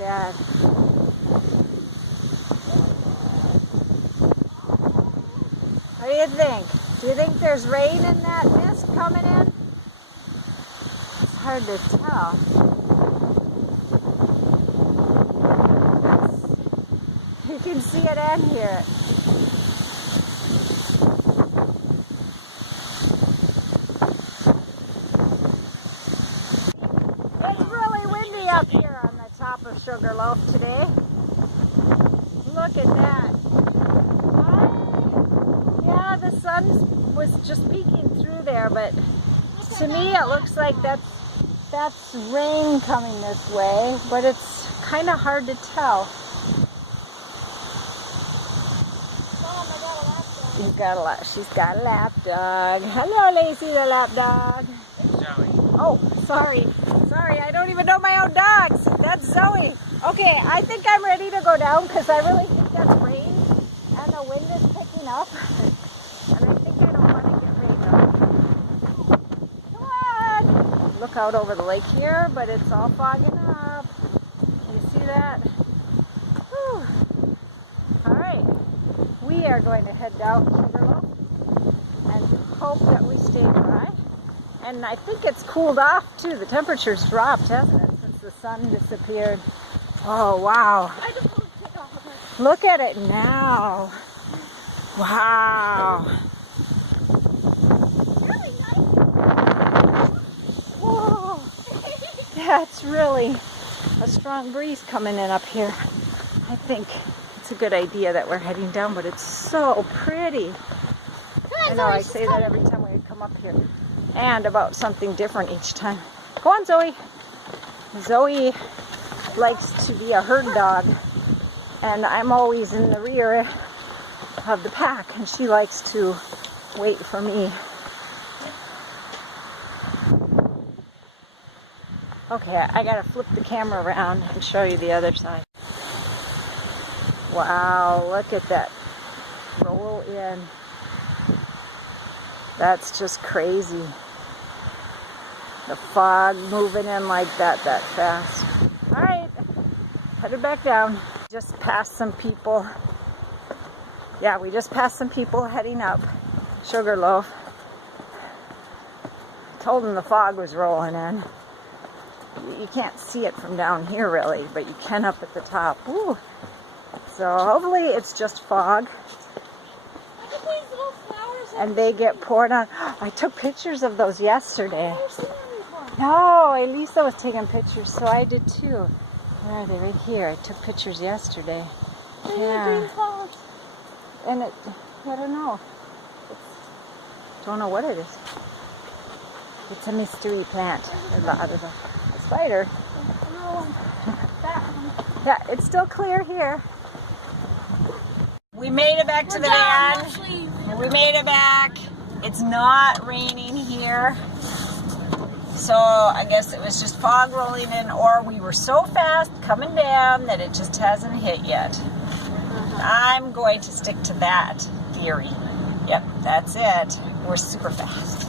that. What do you think? Do you think there's rain in that mist coming in? It's hard to tell. You can see it and hear it. It's really windy up here on the top of Sugarloaf today. Look at that. Yeah, the sun was just peeking through there, but to me it looks like that's rain coming this way, but it's kind of hard to tell. She's got a lap dog. Hello, Lacey, the lap dog. Zoe. Oh, sorry, I don't even know my own dogs. That's Zoe. Okay, I think I'm ready to go down because I really think that's rain and the wind is picking up. And I think I don't want to get rained on. Come on! Look out over the lake here, but it's all fogging up. Can you see that? Whew. All right, we are going to head down Sugarloaf and hope that we stay dry. And I think it's cooled off too. The temperature's dropped, hasn't it, since the sun disappeared. Oh, wow. Look at it now. Wow. Whoa. Yeah, it's really a strong breeze coming in up here. I think it's a good idea that we're heading down, but it's so pretty. I know, I say that every time we come up here. And about something different each time. Go on, Zoe. Zoe likes to be a herd dog, and I'm always in the rear of the pack, and she likes to wait for me. Okay, I gotta flip the camera around and show you the other side. Wow, look at that roll in. That's just crazy. The fog moving in like that fast. All right, headed back down. Just passed some people. Yeah, we just passed some people heading up Sugarloaf. Told them the fog was rolling in. You can't see it from down here really, but you can up at the top. Ooh. So hopefully it's just fog. And they get poured on. I took pictures of those yesterday. No, Elisa was taking pictures, so I did too. Where are they? Right here. I took pictures yesterday. Yeah. And it, I don't know. Don't know what it is. It's a mystery plant. A lot of a spider. Yeah, it's still clear here. We made it back to the van. We made it back. It's not raining here. So I guess it was just fog rolling in, or we were so fast coming down that it just hasn't hit yet. I'm going to stick to that theory. Yep, that's it. We're super fast.